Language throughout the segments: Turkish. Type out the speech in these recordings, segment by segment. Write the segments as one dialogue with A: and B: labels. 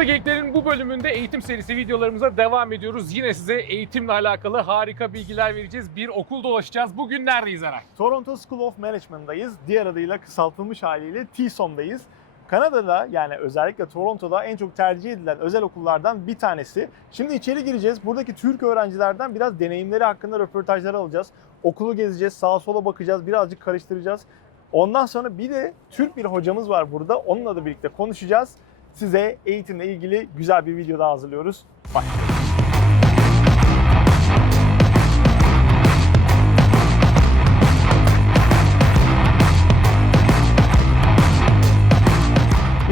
A: Kanada Geekler'in bu bölümünde eğitim serisi videolarımıza devam ediyoruz. Yine size eğitimle alakalı harika bilgiler vereceğiz. Bir okul dolaşacağız. Bugün neredeyiz Eray?
B: Toronto School of Management'dayız. Diğer adıyla kısaltılmış haliyle TSOM'dayız. Kanada'da yani özellikle Toronto'da en çok tercih edilen özel okullardan bir tanesi. Şimdi içeri gireceğiz. Buradaki Türk öğrencilerden biraz deneyimleri hakkında röportajlar alacağız. Okulu gezeceğiz, sağa sola bakacağız, birazcık karıştıracağız. Ondan sonra bir de Türk bir hocamız var burada. Onunla da birlikte konuşacağız. Size eğitimle ilgili güzel bir video daha hazırlıyoruz. Bye.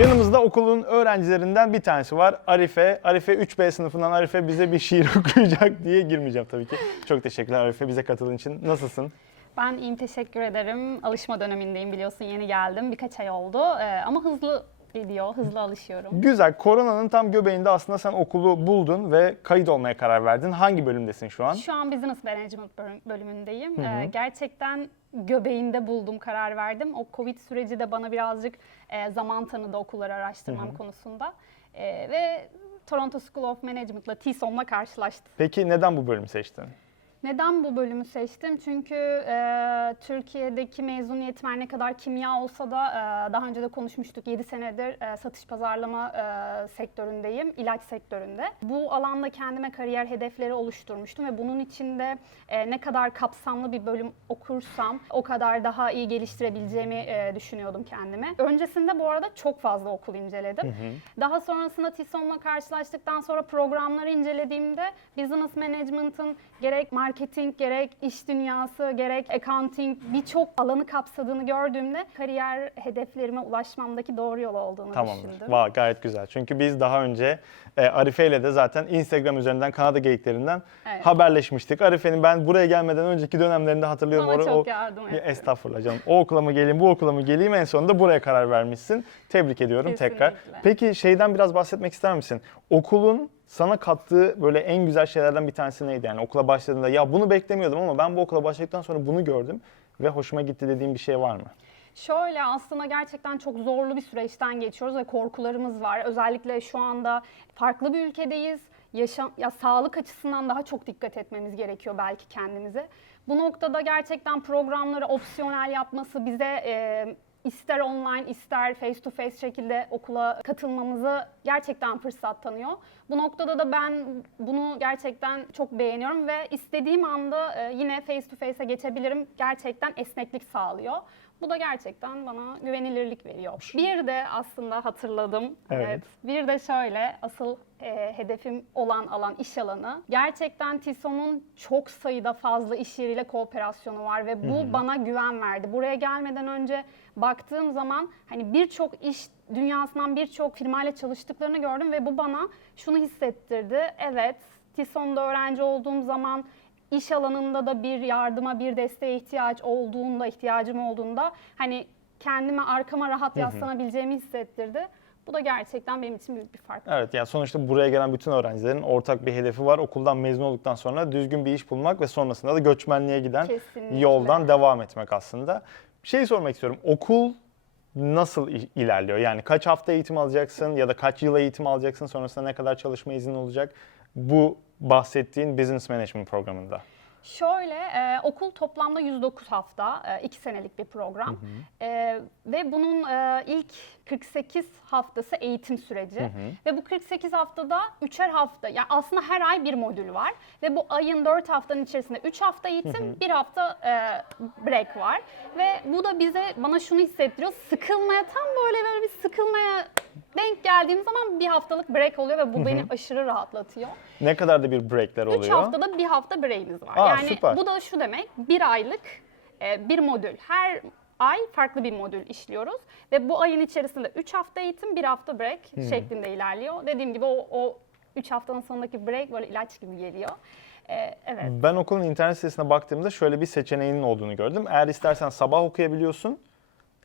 B: Yanımızda okulun öğrencilerinden bir tanesi var. Arife. Arife 3B sınıfından Arife bize bir şiir okuyacak diye girmeyeceğim tabii ki. Çok teşekkürler Arife bize katıldığın için. Nasılsın?
C: Ben iyiyim teşekkür ederim. Alışma dönemindeyim biliyorsun yeni geldim. Birkaç ay oldu Ee, ama hızlı gidiyor, hızlı alışıyorum.
B: Güzel. Koronanın tam göbeğinde aslında sen okulu buldun ve kayıt olmaya karar verdin. Hangi bölümdesin şu an?
C: Şu an Business Management bölüm- bölümündeyim.
B: Hı hı.
C: Ee, gerçekten göbeğinde buldum, karar verdim. O Covid süreci de bana birazcık e, zaman tanıdı okulları araştırmam
B: Hı hı.
C: konusunda. Ee, ve Toronto School of Management'la TSOM'la karşılaştım.
B: Peki neden bu bölümü seçtin?
C: Neden bu bölümü seçtim? Çünkü e, Türkiye'deki mezuniyetim her ne kadar kimya olsa da e, daha önce de konuşmuştuk 7 senedir e, satış pazarlama e, sektöründeyim, ilaç sektöründe. Bu alanda kendime kariyer hedefleri oluşturmuştum ve bunun içinde e, ne kadar kapsamlı bir bölüm okursam o kadar daha iyi geliştirebileceğimi e, düşünüyordum kendime. Öncesinde bu arada çok fazla okul inceledim. Daha sonrasında TİSOM'la karşılaştıktan sonra programları incelediğimde business management'ın gerek marketing, gerek iş dünyası, gerek accounting birçok alanı kapsadığını gördüğümde kariyer hedeflerime ulaşmamdaki doğru yol olduğunu
B: Tamamdır.
C: düşündüm.
B: Vay, gayet güzel. Çünkü biz daha önce e, Arife ile de zaten Instagram üzerinden Kanada geyiklerinden
C: Evet.
B: haberleşmiştik. Arife'nin ben buraya gelmeden önceki dönemlerinde hatırlıyorum.
C: Bana çok
B: o-
C: yardım
B: Ya
C: etti.
B: Estağfurullah canım. O okula mı geleyim, bu okula mı geleyim en sonunda buraya karar vermişsin. Tebrik ediyorum tekrar.
C: Kesinlikle.
B: Peki şeyden biraz bahsetmek ister misin? Okulun sana kattığı böyle en güzel şeylerden bir tanesi neydi? Yani okula başladığında ya bunu beklemiyordum ama ben bu okula başladıktan sonra bunu gördüm ve hoşuma gitti dediğim bir şey var mı?
C: Şöyle aslında gerçekten çok zorlu bir süreçten geçiyoruz ve korkularımız var. Özellikle şu anda farklı bir ülkedeyiz. Yaşam, ya sağlık açısından daha çok dikkat etmemiz gerekiyor belki kendimize. Bu noktada gerçekten programları opsiyonel yapması bize e, ister online ister face to face şekilde okula katılmamızı gerçekten fırsat tanıyor. Bu noktada da ben bunu gerçekten çok beğeniyorum ve istediğim anda e, yine face to face'e geçebilirim. Gerçekten esneklik sağlıyor. Bu da gerçekten bana güvenilirlik veriyor. Bir de aslında hatırladım.
B: Evet.
C: Bir de şöyle asıl e, hedefim olan alan iş alanı. Gerçekten TİSO'nun çok sayıda fazla iş yeriyle kooperasyonu var ve bu bana güven verdi. Buraya gelmeden önce baktığım zaman hani birçok iş dünyasından birçok firmayla çalıştıklarını gördüm ve bu bana şunu hissettirdi. Evet, TİSO'nda öğrenci olduğum zaman iş alanında da bir yardıma, bir desteğe ihtiyaç olduğunda, ihtiyacım olduğunda hani kendime arkama rahat yaslanabileceğimi hissettirdi. Bu da gerçekten benim için büyük bir fark.
B: Evet yani sonuçta buraya gelen bütün öğrencilerin ortak bir hedefi var. Okuldan mezun olduktan sonra düzgün bir iş bulmak ve sonrasında da göçmenliğe giden
C: Kesinlikle.
B: yoldan devam etmek aslında. Bir şey sormak istiyorum. Okul nasıl ilerliyor? Yani kaç hafta eğitim alacaksın ya da kaç yıl eğitim alacaksın? Sonrasında ne kadar çalışma iznin olacak? Bu bahsettiğin business management programında.
C: Şöyle, e, okul toplamda 109 hafta, 2 senelik bir program. E, ve bunun e, ilk 48 haftası eğitim süreci. Ve bu 48 haftada 3'er hafta, yani aslında her ay bir modül var. Ve bu ayın 4 haftanın içerisinde 3 hafta eğitim, 1 hafta e, break var. Ve bu da bize, bana şunu hissettiriyor, sıkılmaya, tam böyle böyle bir sıkılmaya denk geldiğim zaman bir haftalık break oluyor ve bu beni aşırı rahatlatıyor.
B: Ne kadar da bir breakler oluyor?
C: 3 haftada bir hafta break'imiz var.
B: Aa,
C: yani
B: süper.
C: bu da şu demek, bir aylık e, bir modül. Her ay farklı bir modül işliyoruz ve bu ayın içerisinde 3 hafta eğitim, bir hafta break şeklinde ilerliyor. Dediğim gibi o, o 3 haftanın sonundaki break böyle ilaç gibi geliyor. E, evet.
B: Ben okulun internet sitesine baktığımda şöyle bir seçeneğinin olduğunu gördüm. Eğer istersen sabah okuyabiliyorsun.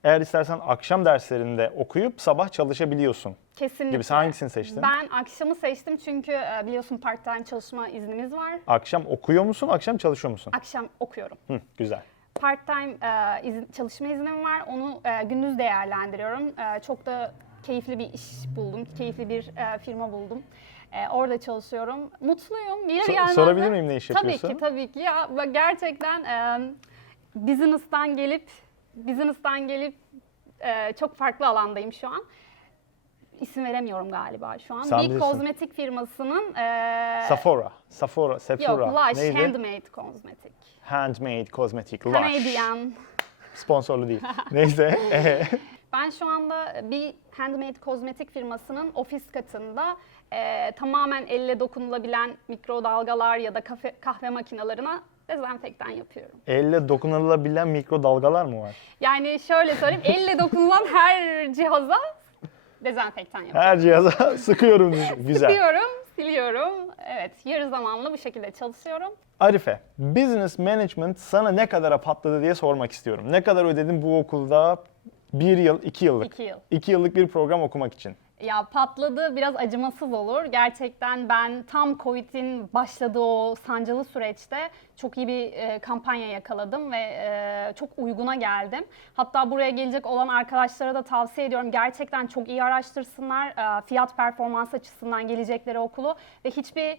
B: Eğer istersen akşam derslerinde okuyup sabah çalışabiliyorsun.
C: Kesinlikle.
B: Gibi. Sen hangisini seçtin?
C: Ben akşamı seçtim çünkü e, biliyorsun part time çalışma iznimiz var.
B: Akşam okuyor musun, akşam çalışıyor musun?
C: Akşam okuyorum.
B: Hı, güzel.
C: part time e, izin- çalışma iznim var. Onu e, gündüz değerlendiriyorum. E, çok da keyifli bir iş buldum, keyifli bir e, firma buldum. E, orada çalışıyorum. Mutluyum. Gelir
B: So-
C: gelmez de-
B: sorabilir miyim ne iş
C: Tabii
B: yapıyorsun?
C: ki, tabii ki. Ya, bak gerçekten e, business'tan gelip, business'tan gelip e, çok farklı alandayım şu an. İsim veremiyorum galiba şu an.
B: Sen
C: bir
B: bilirsin.
C: kozmetik firmasının e,
B: Sephora, Sephora, Sephora.
C: Yok, Lush,
B: Neydi?
C: handmade kozmetik.
B: Handmade kozmetik, Lush.
C: Canadian.
B: Sponsorlu değil. Neyse.
C: Ben şu anda bir handmade kozmetik firmasının ofis katında e, tamamen elle dokunulabilen mikrodalgalar ya da kafe, kahve makinelerine dezenfektan yapıyorum.
B: Elle dokunulabilen mikrodalgalar mı var?
C: Yani şöyle söyleyeyim, elle dokunulan her cihaza dezenfektan yapıyorum.
B: Her cihaza sıkıyorum. Güzel.
C: Siliyorum, siliyorum. Evet, yarı zamanlı bu şekilde çalışıyorum.
B: Arife, business management sana ne kadara patladı diye sormak istiyorum. Ne kadar ödedin bu okulda bir yıl, iki yıllık?
C: İki yıl.
B: İki yıllık bir program okumak için.
C: Ya patladı biraz acımasız olur. Gerçekten ben tam Covid'in başladığı o sancılı süreçte çok iyi bir e, kampanya yakaladım ve e, çok uyguna geldim. Hatta buraya gelecek olan arkadaşlara da tavsiye ediyorum. Gerçekten çok iyi araştırsınlar. E, fiyat performans açısından gelecekleri okulu ve hiçbir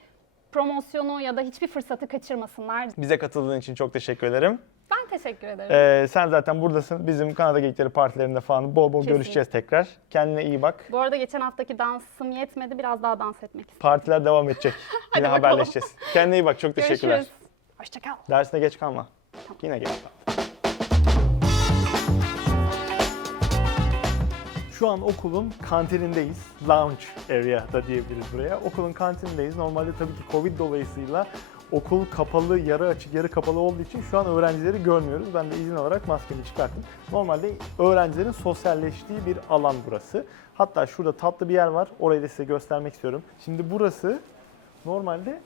C: promosyonu ya da hiçbir fırsatı kaçırmasınlar.
B: Bize katıldığın için çok teşekkür ederim.
C: Ben teşekkür ederim.
B: Ee, sen zaten buradasın. Bizim Kanada Geyikleri partilerinde falan bol bol
C: Kesin.
B: görüşeceğiz tekrar. Kendine iyi bak.
C: Bu arada geçen haftaki dansım yetmedi. Biraz daha dans etmek istiyorum.
B: Partiler devam edecek. Yine
C: bakalım.
B: haberleşeceğiz. Kendine iyi bak. Çok teşekkürler.
C: Görüşürüz. Hoşça kal.
B: Dersine geç kalma. Yine gel. Şu an okulun kantinindeyiz. Lounge area da diyebiliriz buraya. Okulun kantinindeyiz. Normalde tabii ki Covid dolayısıyla okul kapalı, yarı açık, yarı kapalı olduğu için şu an öğrencileri görmüyoruz. Ben de izin alarak maskemi çıkarttım. Normalde öğrencilerin sosyalleştiği bir alan burası. Hatta şurada tatlı bir yer var. Orayı da size göstermek istiyorum. Şimdi burası normalde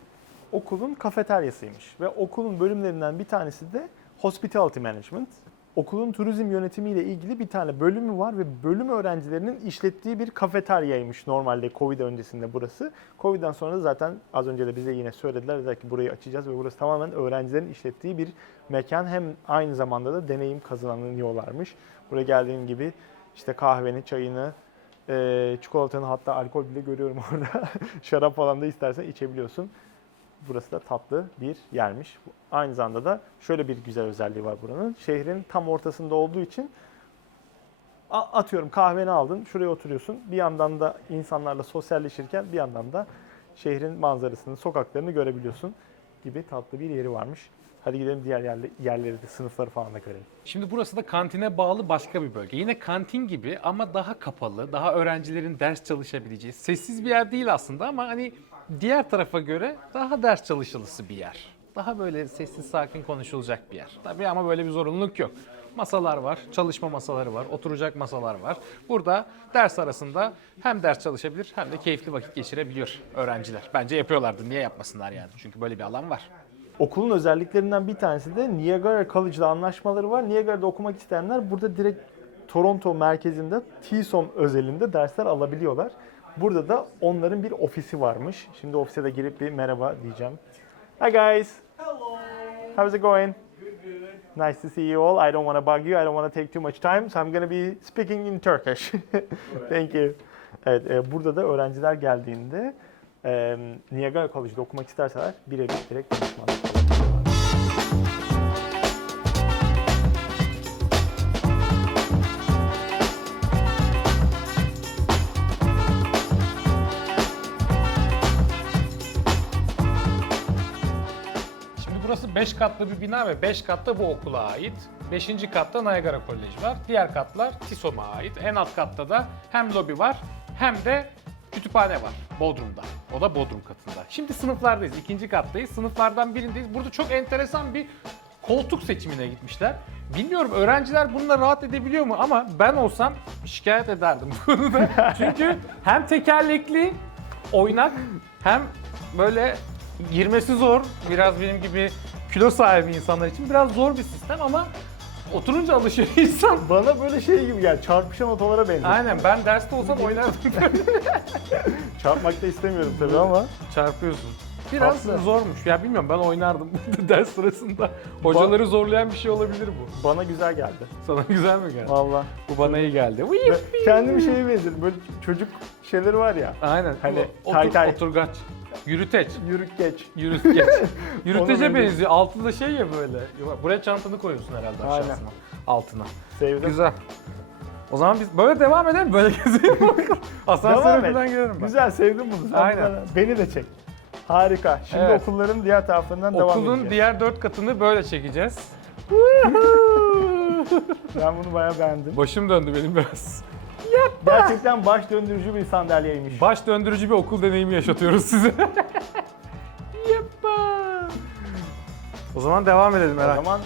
B: okulun kafeteryasıymış ve okulun bölümlerinden bir tanesi de Hospitality Management. Okulun turizm yönetimiyle ilgili bir tane bölümü var ve bölüm öğrencilerinin işlettiği bir kafeteryaymış normalde Covid öncesinde burası. Covid'den sonra da zaten az önce de bize yine söylediler dediler ki burayı açacağız ve burası tamamen öğrencilerin işlettiği bir mekan. Hem aynı zamanda da deneyim kazanıyorlarmış. Buraya geldiğim gibi işte kahveni, çayını, e, çikolatanı hatta alkol bile görüyorum orada. Şarap falan da istersen içebiliyorsun. Burası da tatlı bir yermiş. Aynı zamanda da şöyle bir güzel özelliği var buranın. Şehrin tam ortasında olduğu için atıyorum kahveni aldın, şuraya oturuyorsun. Bir yandan da insanlarla sosyalleşirken bir yandan da şehrin manzarasını, sokaklarını görebiliyorsun gibi tatlı bir yeri varmış. Hadi gidelim diğer yerle- yerleri de, sınıfları falan da görelim.
A: Şimdi burası da kantine bağlı başka bir bölge. Yine kantin gibi ama daha kapalı, daha öğrencilerin ders çalışabileceği, sessiz bir yer değil aslında ama hani diğer tarafa göre daha ders çalışılısı bir yer. Daha böyle sessiz sakin konuşulacak bir yer. Tabii ama böyle bir zorunluluk yok. Masalar var, çalışma masaları var, oturacak masalar var. Burada ders arasında hem ders çalışabilir hem de keyifli vakit geçirebiliyor öğrenciler. Bence yapıyorlardı. Niye yapmasınlar yani? Çünkü böyle bir alan var.
B: Okulun özelliklerinden bir tanesi de Niagara College'da anlaşmaları var. Niagara'da okumak isteyenler burada direkt Toronto merkezinde TSOM özelinde dersler alabiliyorlar. Burada da onların bir ofisi varmış. Şimdi ofise de girip bir merhaba diyeceğim. Hi guys. Hello. How's it going? Nice to see you all. I don't want to bug you. I don't want to take too much time. So I'm going to be speaking in Turkish. Thank you. Evet, e, burada da öğrenciler geldiğinde e, Niagara College'da okumak isterseler birebir direkt danışmanlık
A: 5 katlı bir bina ve 5 katta bu okula ait. 5. katta Niagara Koleji var. Diğer katlar TİSOM'a ait. En alt katta da hem lobi var hem de kütüphane var Bodrum'da. O da Bodrum katında. Şimdi sınıflardayız. ikinci kattayız. Sınıflardan birindeyiz. Burada çok enteresan bir koltuk seçimine gitmişler. Bilmiyorum öğrenciler bununla rahat edebiliyor mu ama ben olsam şikayet ederdim bu konuda. Çünkü hem tekerlekli, oynak hem böyle girmesi zor. Biraz benim gibi kilo sahibi insanlar için biraz zor bir sistem ama oturunca alışıyor insan.
B: Bana böyle şey gibi geldi. Çarpışan otolara benziyor.
A: Aynen ben derste olsam oynardım.
B: Çarpmak da istemiyorum tabii ama.
A: Çarpıyorsun. Biraz
B: Tatlı.
A: zormuş. Ya bilmiyorum ben oynardım ders sırasında. Hocaları zorlayan bir şey olabilir bu.
B: Bana güzel geldi.
A: Sana güzel mi geldi?
B: Valla.
A: Bu bana iyi geldi.
B: Kendimi şeye benzedim. Böyle çocuk şeyleri var ya.
A: Aynen.
B: Hani
A: O-
B: tay
A: otur,
B: tay.
A: oturgaç. Yürüteç.
B: Yürük geç.
A: Yürüteç.
B: Ona
A: Yürütece
B: benziyor.
A: Altında şey ya böyle. Buraya çantanı koyuyorsun herhalde
B: Aynen.
A: aşağısına. Altına.
B: Sevdim.
A: Güzel. O zaman biz böyle devam edelim. Böyle gezelim.
B: Devam
A: Asansöre
B: et.
A: falan girerim ben.
B: Güzel sevdim bunu. Sen
A: Aynen.
B: bana- beni de çek. Harika. Şimdi
A: Evet.
B: okulların diğer taraflarından devam
A: Okulun
B: edeceğiz.
A: diğer dört katını böyle çekeceğiz.
B: Ben bunu bayağı beğendim.
A: Başım döndü benim biraz.
B: Gerçekten baş döndürücü bir sandalyeymiş.
A: Baş döndürücü bir okul deneyimi yaşatıyoruz size. Yapma. O zaman devam edelim
B: O zaman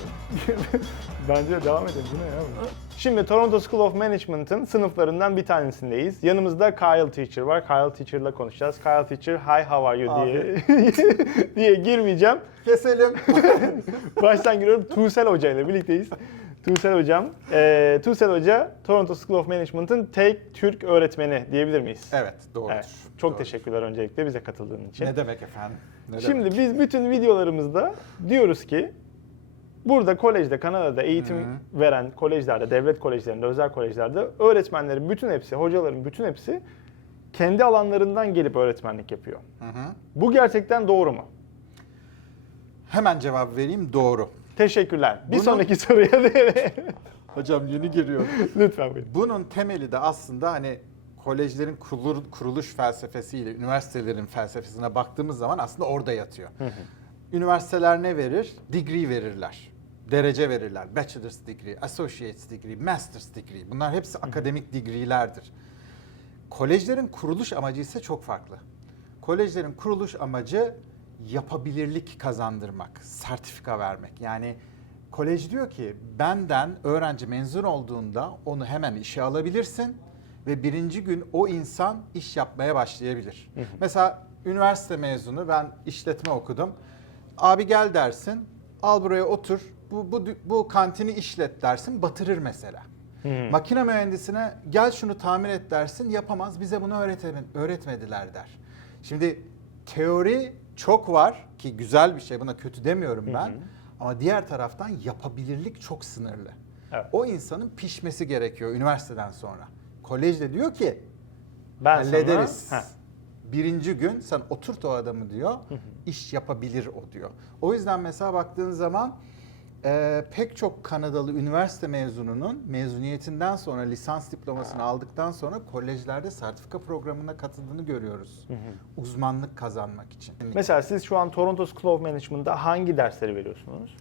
B: bence de devam edelim. Bu ne ya? bu? Şimdi Toronto School of Management'ın sınıflarından bir tanesindeyiz. Yanımızda Kyle Teacher var. Kyle Teacher'la konuşacağız. Kyle Teacher, hi how are you diye, diye girmeyeceğim.
D: Keselim.
B: Baştan giriyorum. Tuğsel Hoca ile birlikteyiz. Tuğsel Hocam. Ee, Tuğsel Hoca, Toronto School of Management'ın tek Türk öğretmeni diyebilir miyiz?
D: evet doğrudur.
B: Evet. Çok
D: Doğrudur.
B: teşekkürler öncelikle bize katıldığın için.
D: Ne demek efendim? Ne
B: Şimdi
D: demek?
B: biz bütün videolarımızda diyoruz ki burada kolejde, Kanada'da eğitim veren kolejlerde, devlet kolejlerinde, özel kolejlerde öğretmenlerin bütün hepsi, hocaların bütün hepsi kendi alanlarından gelip öğretmenlik yapıyor.
D: Hı hı.
B: Bu gerçekten doğru mu?
D: Hemen cevap vereyim doğru.
B: Teşekkürler. Bir
D: Bunu-
B: sonraki soruya
D: Hocam yeni giriyor.
B: lütfen buyurun.
D: Bunun temeli de aslında hani kolejlerin kurulur, kuruluş felsefesiyle üniversitelerin felsefesine baktığımız zaman aslında orada yatıyor. Üniversiteler ne verir? Degree verirler. Derece verirler. Bachelor's degree, associate's degree, master's degree. Bunlar hepsi akademik degree'lerdir. Kolejlerin kuruluş amacı ise çok farklı. Kolejlerin kuruluş amacı yapabilirlik kazandırmak, sertifika vermek. Yani kolej diyor ki benden öğrenci mezun olduğunda onu hemen işe alabilirsin ve birinci gün o insan iş yapmaya başlayabilir. Mesela üniversite mezunu ben işletme okudum. Abi gel dersin, al buraya otur, bu, bu, bu kantini işlet dersin, batırır mesela. Makine mühendisine gel şunu tamir et dersin yapamaz bize bunu öğretemin, öğretmediler der. Şimdi teori çok var ki güzel bir şey buna kötü demiyorum ben. Ama diğer taraftan yapabilirlik çok sınırlı.
B: Evet.
D: O insanın pişmesi gerekiyor üniversiteden sonra. Kolejde diyor ki
B: Ben
D: hallederiz.
B: sana... Heh.
D: Birinci gün sen oturt o adamı diyor, iş yapabilir o diyor. O yüzden mesela baktığın zaman e, pek çok Kanadalı üniversite mezununun mezuniyetinden sonra lisans diplomasını aldıktan sonra kolejlerde sertifika programına katıldığını görüyoruz. Uzmanlık kazanmak için.
B: Mesela siz şu an Toronto School of Management'da hangi dersleri veriyorsunuz?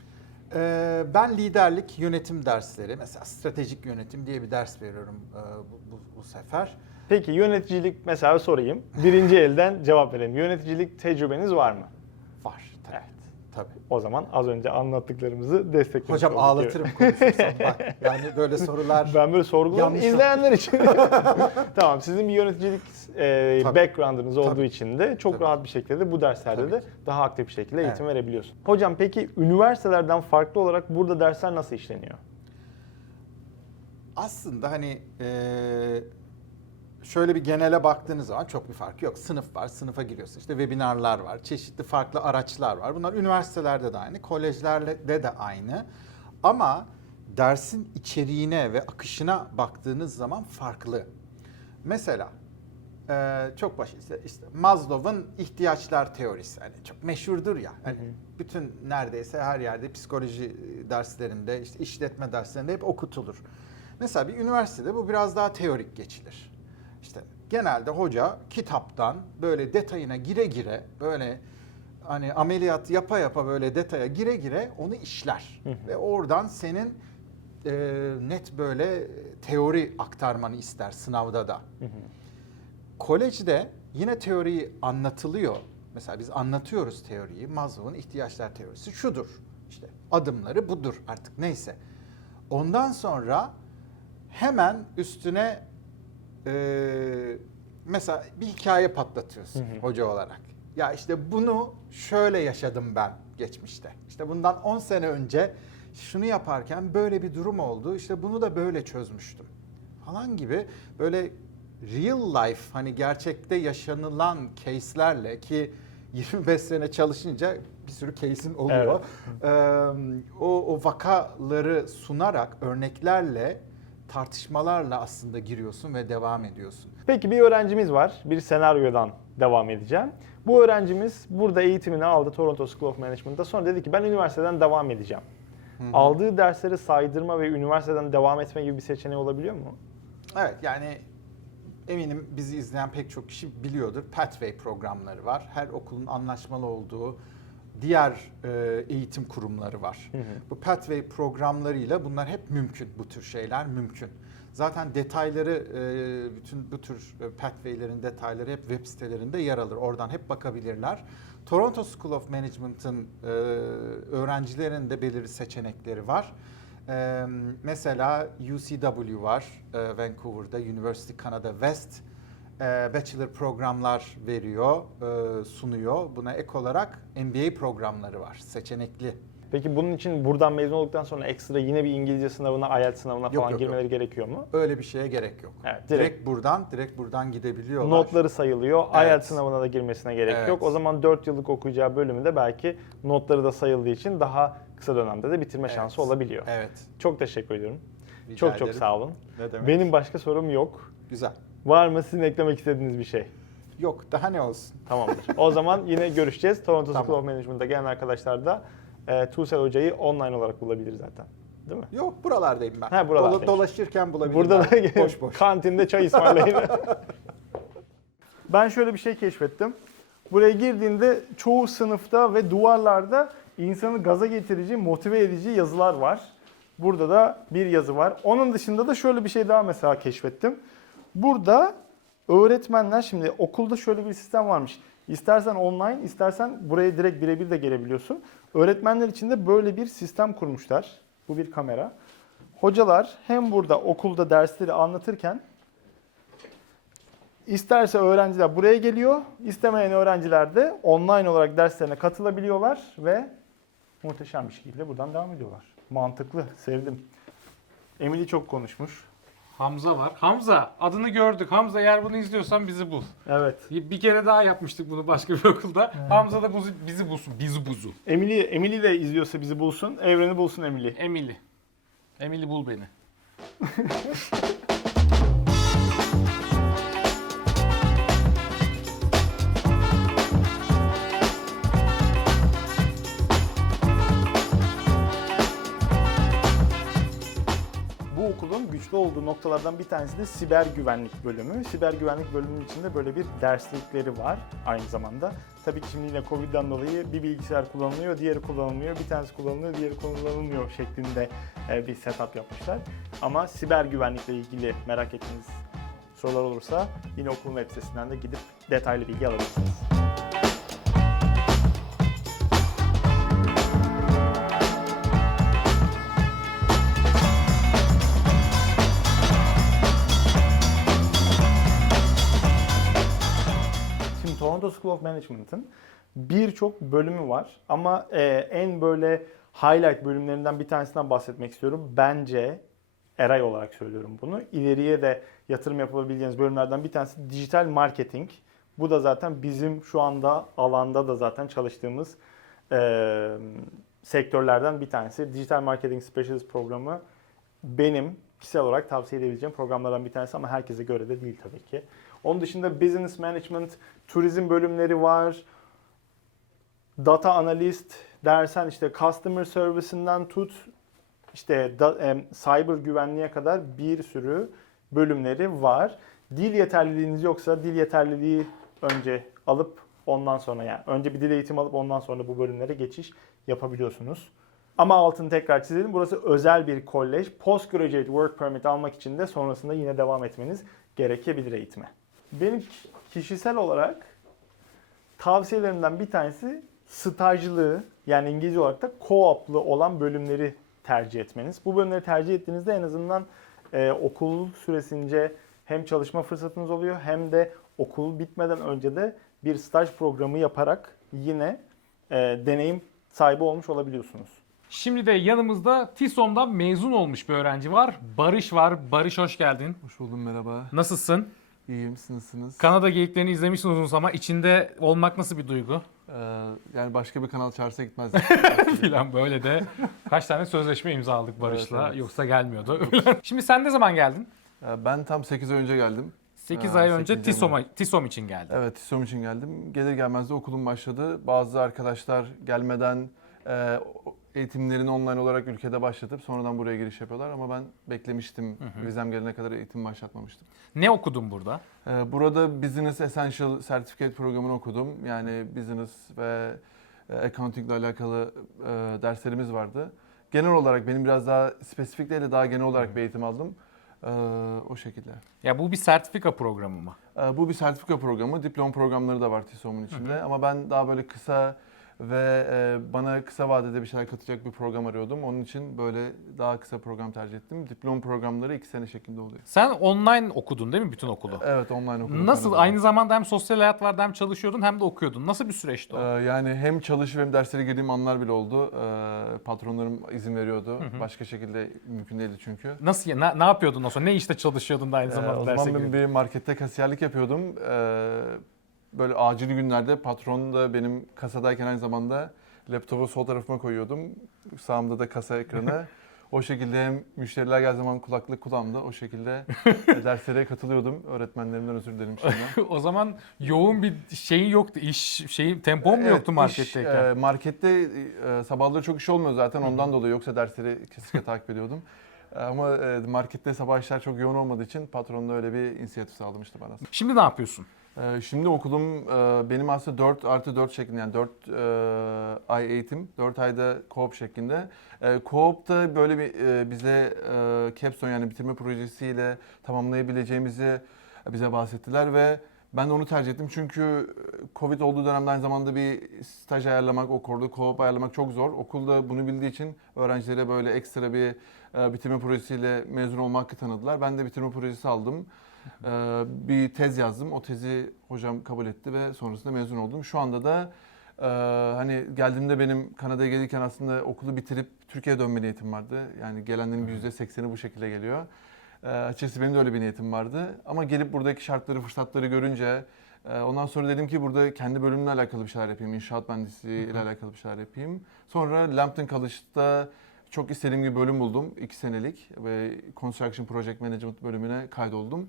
D: Ee, ben liderlik, yönetim dersleri, mesela stratejik yönetim diye bir ders veriyorum e, bu, bu, bu sefer.
B: Peki yöneticilik mesela sorayım. Birinci elden cevap verelim. Yöneticilik tecrübeniz var mı?
D: Var tabii.
B: Evet.
D: Tabii.
B: O zaman az önce anlattıklarımızı desteklemiş
D: Hocam
B: olduk.
D: ağlatırım konuşursam bak. Yani böyle sorular.
B: Ben böyle sorguluyorum
D: Yanlış-
B: izleyenler için. tamam sizin bir yöneticilik e,
D: Tabii.
B: background'ınız olduğu
D: Tabii.
B: için de çok
D: Tabii.
B: rahat bir şekilde bu derslerde
D: Tabii
B: de
D: ki.
B: daha aktif bir şekilde eğitim
D: Evet.
B: verebiliyorsun. Hocam peki üniversitelerden farklı olarak burada dersler nasıl işleniyor?
D: Aslında hani e, şöyle bir genele baktığınız zaman çok bir fark yok. Sınıf var, sınıfa giriyorsun. İşte webinarlar var, çeşitli farklı araçlar var. Bunlar üniversitelerde de aynı, kolejlerde de aynı. Ama dersin içeriğine ve akışına baktığınız zaman farklı. Mesela e, çok işte, işte Maslow'un ihtiyaçlar teorisi hani çok meşhurdur ya. Hani bütün neredeyse her yerde psikoloji derslerinde, işte işletme derslerinde hep okutulur. Mesela bir üniversitede bu biraz daha teorik geçilir. İşte genelde hoca kitaptan böyle detayına gire gire böyle hani ameliyat yapa yapa böyle detaya gire gire onu işler. Ve oradan senin e, net böyle teori aktarmanı ister sınavda da. Kolejde yine teoriyi anlatılıyor. Mesela biz anlatıyoruz teoriyi. Maslow'un ihtiyaçlar teorisi şudur. İşte adımları budur artık neyse. Ondan sonra hemen üstüne e, mesela bir hikaye patlatıyorsun hoca olarak. Ya işte bunu şöyle yaşadım ben geçmişte. İşte bundan 10 sene önce şunu yaparken böyle bir durum oldu. İşte bunu da böyle çözmüştüm. Falan gibi böyle real life hani gerçekte yaşanılan case'lerle ki 25 sene çalışınca bir sürü case'in oluyor. Ee, o, o vakaları sunarak, örneklerle, tartışmalarla aslında giriyorsun ve devam ediyorsun.
B: Peki bir öğrencimiz var. Bir senaryodan devam edeceğim. Bu öğrencimiz burada eğitimini aldı Toronto School of Management'ta. Sonra dedi ki ben üniversiteden devam edeceğim. Aldığı dersleri saydırma ve üniversiteden devam etme gibi bir seçeneği olabiliyor mu?
D: Evet yani eminim bizi izleyen pek çok kişi biliyordur. Pathway programları var. Her okulun anlaşmalı olduğu diğer e, eğitim kurumları var. Bu Pathway programlarıyla bunlar hep mümkün. Bu tür şeyler mümkün. Zaten detayları, e, bütün bu tür e, pathway'lerin detayları hep web sitelerinde yer alır. Oradan hep bakabilirler. Toronto School of Management'ın e, öğrencilerin de belirli seçenekleri var. Ee, mesela UCW var e, Vancouver'da, University Canada West. E, bachelor programlar veriyor, e, sunuyor. Buna ek olarak MBA programları var, seçenekli.
B: Peki bunun için buradan mezun olduktan sonra ekstra yine bir İngilizce sınavına, IELTS sınavına
D: Yok,
B: falan
D: yok,
B: girmeleri gerekiyor mu?
D: Öyle bir şeye gerek yok.
B: Evet,
D: direkt,
B: direkt-
D: buradan, direkt buradan gidebiliyorlar.
B: Notları sayılıyor.
D: Evet.
B: IELTS sınavına da girmesine gerek
D: Evet.
B: yok. O zaman 4 yıllık okuyacağı bölümü de belki notları da sayıldığı için daha kısa dönemde de bitirme
D: Evet.
B: şansı olabiliyor.
D: Evet.
B: Çok teşekkür ediyorum.
D: rica
B: çok çok
D: ederim.
B: sağ olun.
D: Ne demek?
B: Benim başka sorum yok.
D: Güzel.
B: Var mı sizin eklemek istediğiniz bir şey?
D: Yok, daha ne olsun?
B: Tamamdır. o zaman yine görüşeceğiz. Toronto. School of Management'ta gelen arkadaşlar da e, Tuğsel Hoca'yı online olarak bulabilir zaten. Değil mi?
D: Yok, buralardayım ben.
B: Ha, buralardaymış.
D: dolaşırken bulabilirim.
B: Burada da
D: boş boş.
B: kantinde çay ısmarlayın. ben şöyle bir şey keşfettim. Buraya girdiğinde çoğu sınıfta ve duvarlarda insanı gaza getirici, motive edici yazılar var. Burada da bir yazı var. Onun dışında da şöyle bir şey daha mesela keşfettim. Burada öğretmenler şimdi okulda şöyle bir sistem varmış. İstersen online, istersen buraya direkt birebir de gelebiliyorsun. Öğretmenler için de böyle bir sistem kurmuşlar. Bu bir kamera. Hocalar hem burada okulda dersleri anlatırken isterse öğrenciler buraya geliyor, istemeyen öğrenciler de online olarak derslerine katılabiliyorlar ve muhteşem bir şekilde buradan devam ediyorlar. Mantıklı, sevdim. Emily çok konuşmuş.
A: Hamza var. Hamza adını gördük. Hamza eğer bunu izliyorsan bizi bul.
B: Evet.
A: Bir kere daha yapmıştık bunu başka bir okulda. Hamza da buzu, bizi bulsun. Bizi buzu.
B: Emily, Emily de izliyorsa bizi bulsun, evreni bulsun Emily.
A: Emily. Emily bul beni.
B: okulun güçlü olduğu noktalardan bir tanesi de siber güvenlik bölümü. Siber güvenlik bölümünün içinde böyle bir derslikleri var aynı zamanda. Tabii ki şimdi yine Covid'den dolayı bir bilgisayar kullanılıyor, diğeri kullanılmıyor, bir tanesi kullanılıyor, diğeri kullanılmıyor şeklinde e, bir setup yapmışlar. Ama siber güvenlikle ilgili merak ettiğiniz sorular olursa yine okulun web sitesinden de gidip detaylı bilgi alabilirsiniz. Of Management'ın birçok bölümü var ama e, en böyle highlight bölümlerinden bir tanesinden bahsetmek istiyorum. Bence Eray olarak söylüyorum bunu. İleriye de yatırım yapabileceğiniz bölümlerden bir tanesi dijital marketing. Bu da zaten bizim şu anda alanda da zaten çalıştığımız e, sektörlerden bir tanesi. Dijital Marketing Specialist programı benim kişisel olarak tavsiye edebileceğim programlardan bir tanesi ama herkese göre de değil tabii ki. Onun dışında business management, turizm bölümleri var. Data analist dersen işte customer service'inden tut işte da, em, cyber güvenliğe kadar bir sürü bölümleri var. Dil yeterliliğiniz yoksa dil yeterliliği önce alıp ondan sonra yani önce bir dil eğitimi alıp ondan sonra bu bölümlere geçiş yapabiliyorsunuz. Ama altını tekrar çizelim. Burası özel bir kolej. Postgraduate Work Permit almak için de sonrasında yine devam etmeniz gerekebilir eğitime. Benim kişisel olarak tavsiyelerimden bir tanesi stajlığı yani İngilizce olarak da co-op'lı olan bölümleri tercih etmeniz. Bu bölümleri tercih ettiğinizde en azından e, okul süresince hem çalışma fırsatınız oluyor hem de okul bitmeden önce de bir staj programı yaparak yine e, deneyim sahibi olmuş olabiliyorsunuz.
A: Şimdi de yanımızda TİSOM'dan mezun olmuş bir öğrenci var. Barış var. Barış hoş geldin.
E: Hoş buldum merhaba.
A: Nasılsın?
E: İyiyim, siz nasılsınız?
A: Kanada geyiklerini izlemişsiniz uzun zaman. İçinde olmak nasıl bir duygu?
E: Ee, yani başka bir kanal çağırsa gitmezdim.
A: Filan böyle de kaç tane sözleşme imzaladık Barış'la.
E: Evet, evet.
A: Yoksa gelmiyordu. Şimdi sen ne zaman geldin?
E: Ee, ben tam 8 ay önce geldim.
A: 8
E: Ha,
A: ay önce
E: sekiz
A: TİSOM'a, TİSOM için geldin.
E: Evet, TİSOM için geldim. Gelir gelmez de okulum başladı. Bazı arkadaşlar gelmeden e, eğitimlerini online olarak ülkede başlatıp sonradan buraya giriş yapıyorlar. Ama ben beklemiştim. Vizem gelene kadar eğitim başlatmamıştım.
A: Ne okudun burada?
E: Ee, Burada Business Essential Certificate programını okudum. Yani business ve e, accounting ile alakalı e, derslerimiz vardı. Genel olarak benim biraz daha spesifik değil de daha genel olarak bir eğitim aldım. Ee, O şekilde.
A: Ya bu bir sertifika programı mı?
E: Ee, Bu bir sertifika programı. Diplom programları da var TİSOM'un içinde. Ama ben daha böyle kısa ve e, bana kısa vadede bir şeyler katacak bir program arıyordum. Onun için böyle daha kısa program tercih ettim. Diplom programları iki sene şeklinde oluyor.
A: Sen online okudun değil mi bütün okulu?
E: Evet online okudum.
A: Nasıl? Aynı zamanda hem sosyal hayat vardı hem çalışıyordun hem de okuyordun. Nasıl bir süreçti o?
E: Ee, Yani hem çalışıp hem derslere girdiğim anlar bile oldu. Ee, Patronlarım izin veriyordu. Başka şekilde mümkün değildi çünkü.
A: Nasıl ya? Ne, ne yapıyordun o zaman? Ne işte çalışıyordun da aynı
E: Ee,
A: zamanda
E: o
A: derse
E: zaman ben
A: giriyordun?
E: bir markette kasiyerlik yapıyordum. Ee, Böyle acil günlerde patron da benim kasadayken aynı zamanda laptopu sol tarafıma koyuyordum. Sağımda da kasa ekranı. O şekilde hem müşteriler geldiği zaman kulaklık kulağımda o şekilde derslere katılıyordum. Öğretmenlerimden özür dilerim şimdiden.
A: o zaman yoğun bir şeyin yoktu. İş şeyin tempon mu
E: Evet,
A: yoktu
E: iş,
A: marketteyken?
E: e, markette e, sabahları çok iş olmuyor zaten ondan dolayı yoksa dersleri kesinlikle takip ediyordum. E, Ama e, markette sabah işler çok yoğun olmadığı için patron da öyle bir inisiyatif sağlamıştı bana.
A: Şimdi ne yapıyorsun?
E: E, Şimdi okulum e, benim aslında 4 artı 4 şeklinde yani 4 e, ay eğitim, 4 ayda co-op şeklinde. E, Co-op da böyle bir e, bize e, capstone yani bitirme projesiyle tamamlayabileceğimizi bize bahsettiler ve ben de onu tercih ettim çünkü Covid olduğu dönemde aynı zamanda bir staj ayarlamak, okulda co-op ayarlamak çok zor. Okulda bunu bildiği için öğrencilere böyle ekstra bir e, bitirme projesiyle mezun olma hakkı tanıdılar. Ben de bitirme projesi aldım. E, bir tez yazdım. O tezi hocam kabul etti ve sonrasında mezun oldum. Şu anda da e, hani geldiğimde benim Kanada'ya gelirken aslında okulu bitirip Türkiye'ye dönme niyetim vardı. Yani gelenlerin bir %80'i bu şekilde geliyor. E, açıkçası benim de öyle bir niyetim vardı. Ama gelip buradaki şartları, fırsatları görünce e, ondan sonra dedim ki burada kendi bölümümle alakalı bir şeyler yapayım. İnşaat mühendisliği ile alakalı bir şeyler yapayım. Sonra Lambton College'da çok istediğim bir bölüm buldum. 2 senelik ve Construction Project Management bölümüne kaydoldum.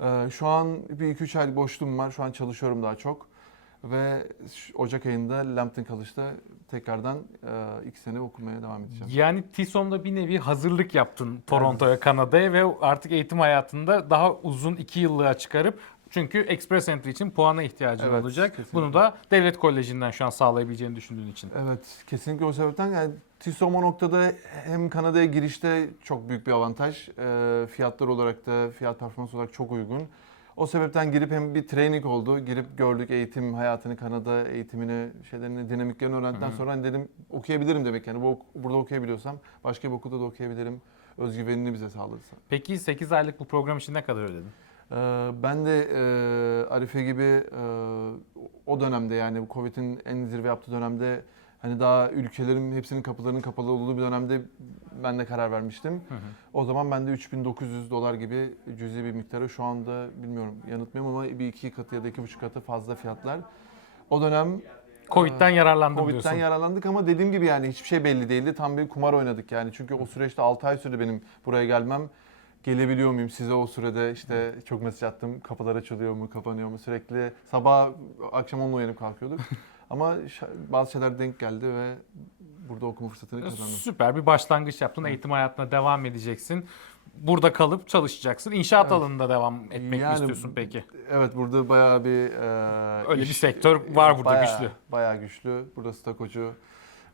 E: E, şu an bir 2-3 ay boşluğum var. Şu an çalışıyorum daha çok. Ve Ocak ayında Lambton College'da tekrardan 2 sene okumaya devam edeceğim.
A: Yani TİSOM'da bir nevi hazırlık yaptın Toronto'ya, Kanada'ya ve artık eğitim hayatında daha uzun iki yıllığa çıkarıp çünkü Express Entry için puana ihtiyacın
E: Evet,
A: olacak.
E: kesinlikle.
A: Bunu da devlet kolejinden şu an sağlayabileceğini düşündüğün için.
E: Evet, kesinlikle o sebepten yani TİSOM o noktada hem Kanada'ya girişte çok büyük bir avantaj. Ee, fiyatlar olarak da fiyat performans olarak çok uygun. O sebepten girip hem bir training oldu. Girip gördük eğitim hayatını, Kanada eğitimini, şeylerini, dinamiklerini öğrendikten sonra hani dedim okuyabilirim demek yani. Bu, ok- burada okuyabiliyorsam başka bir okulda da okuyabilirim. Özgüvenini bize sağladı.
A: Peki 8 aylık bu program için ne kadar ödedin?
E: Ee, Ben de e, Arife gibi e, o dönemde yani bu Covid'in en zirve yaptığı dönemde hani daha ülkelerin hepsinin kapılarının kapalı olduğu bir dönemde ben de karar vermiştim. O zaman ben de 3900 dolar gibi cüzi bir miktarı şu anda bilmiyorum yanıltmıyorum ama bir iki katı ya da iki buçuk katı fazla fiyatlar. O dönem
A: Covid'den yararlandım
E: Covid'den
A: diyorsun.
E: yararlandık ama dediğim gibi yani hiçbir şey belli değildi. Tam bir kumar oynadık yani. Çünkü o süreçte 6 ay sürdü benim buraya gelmem. Gelebiliyor muyum size o sürede işte çok mesaj attım. Kapılar açılıyor mu, kapanıyor mu sürekli. Sabah akşam onunla uyanıp kalkıyorduk. ama bazı şeyler denk geldi ve burada okuma fırsatını kazandım.
A: Süper bir başlangıç yaptın. Eğitim hayatına devam edeceksin. Burada kalıp çalışacaksın. İnşaat
E: Evet.
A: alanında devam etmek mi
E: Yani-
A: istiyorsun peki?
E: Evet burada bayağı bir e,
A: Öyle bir sektör var burada
E: bayağı-
A: güçlü.
E: Bayağı güçlü. Burada stakocu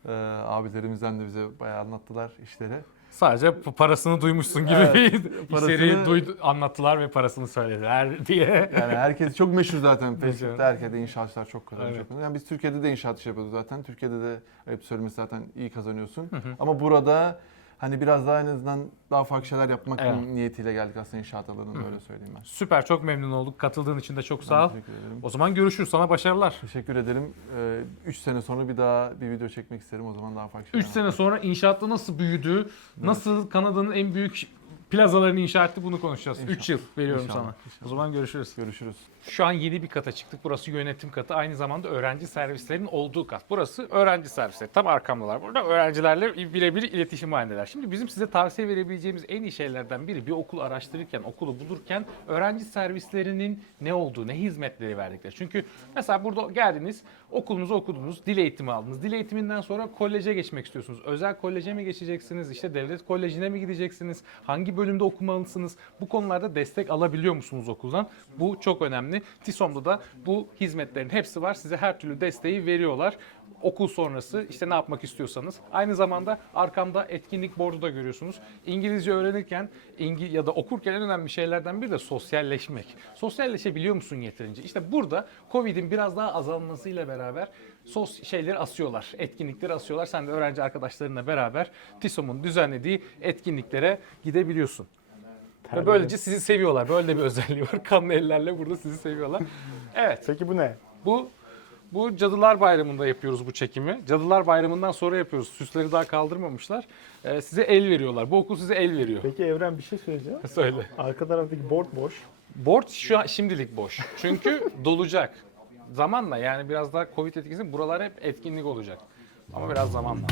E: e, abilerimizden de bize bayağı anlattılar işleri.
A: Sadece parasını duymuşsun gibi
E: Evet,
A: bir
E: parasını-
A: içeriği duydu, anlattılar ve parasını söylediler diye.
E: Yani herkes çok meşhur zaten. Facebook'ta herkese inşaatçılar çok kazanıyor.
A: Evet.
E: Yani biz Türkiye'de de inşaat iş yapıyorduk zaten. Türkiye'de de hep söylemesi zaten iyi kazanıyorsun. Ama burada hani biraz daha en azından daha farklı şeyler yapmak
A: Evet.
E: niyetiyle geldik aslında inşaat alanında öyle söyleyeyim ben.
A: Süper çok memnun olduk. Katıldığın için de çok sağ ol.
E: Teşekkür ederim.
A: O zaman görüşürüz. Sana başarılar.
E: Teşekkür ederim. 3 sene sonra bir daha bir video çekmek isterim. O zaman daha farklı
A: 3
E: şeyler
A: sene sonra inşaatta nasıl büyüdü, nasıl Kanada'nın en büyük plazalarını inşa etti bunu konuşacağız. 3 yıl veriyorum
E: İnşallah,
A: sana. O zaman görüşürüz.
E: Görüşürüz.
A: Şu an yeni bir kata çıktık. Burası yönetim katı. Aynı zamanda öğrenci servislerinin olduğu kat. Burası öğrenci servisleri. Tam arkamdalar. Burada öğrencilerle birebir iletişim halindeler. Şimdi bizim size tavsiye verebileceğimiz en iyi şeylerden biri bir okul araştırırken, okulu bulurken öğrenci servislerinin ne olduğu, ne hizmetleri verdikleri. Çünkü mesela burada geldiniz, okulunuzu okudunuz, dil eğitimi aldınız. Dil eğitiminden sonra koleje geçmek istiyorsunuz. Özel koleje mi geçeceksiniz? İşte devlet kolejine mi gideceksiniz? Hangi bölümde okumalısınız? Bu konularda destek alabiliyor musunuz okuldan? Bu çok önemli. TİSOM'da da bu hizmetlerin hepsi var. Size her türlü desteği veriyorlar. Okul sonrası işte ne yapmak istiyorsanız. Aynı zamanda arkamda etkinlik bordu da görüyorsunuz. İngilizce öğrenirken İngi ya da okurken en önemli şeylerden biri de sosyalleşmek. Sosyalleşebiliyor musun yeterince? İşte burada Covid'in biraz daha azalmasıyla beraber sos şeyleri asıyorlar. Etkinlikleri asıyorlar. Sen de öğrenci arkadaşlarınla beraber TİSOM'un düzenlediği etkinliklere gidebiliyorsun. Ve böylece sizi seviyorlar. Böyle bir özelliği var. Kanlı ellerle burada sizi seviyorlar. Evet.
B: Peki bu ne?
A: Bu bu Cadılar Bayramı'nda yapıyoruz bu çekimi. Cadılar Bayramı'ndan sonra yapıyoruz. Süsleri daha kaldırmamışlar. Ee, size el veriyorlar. Bu okul size el veriyor.
B: Peki Evren bir şey söyleyeceğim.
A: Söyle.
B: Arka taraftaki board boş.
A: Board şu an şimdilik boş. Çünkü dolacak. Zamanla yani biraz daha Covid etkisi buralar hep etkinlik olacak. Ama biraz zamanla.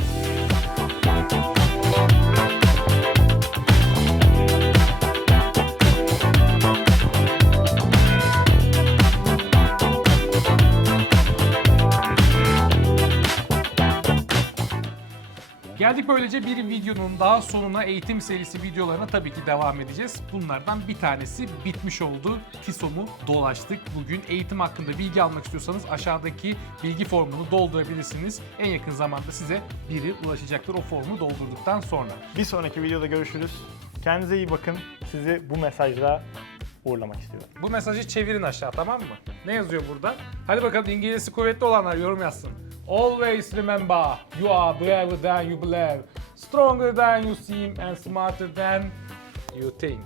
A: Geldik böylece bir videonun daha sonuna eğitim serisi videolarına tabii ki devam edeceğiz. Bunlardan bir tanesi bitmiş oldu. TİSOM'u dolaştık. Bugün eğitim hakkında bilgi almak istiyorsanız aşağıdaki bilgi formunu doldurabilirsiniz. En yakın zamanda size biri ulaşacaktır o formu doldurduktan sonra.
B: Bir sonraki videoda görüşürüz. Kendinize iyi bakın. Sizi bu mesajla uğurlamak istiyorum.
A: Bu mesajı çevirin aşağı tamam mı? Ne yazıyor burada? Hadi bakalım İngilizcesi kuvvetli olanlar yorum yazsın. Always remember you are braver than you believe, stronger than you seem and smarter than you think.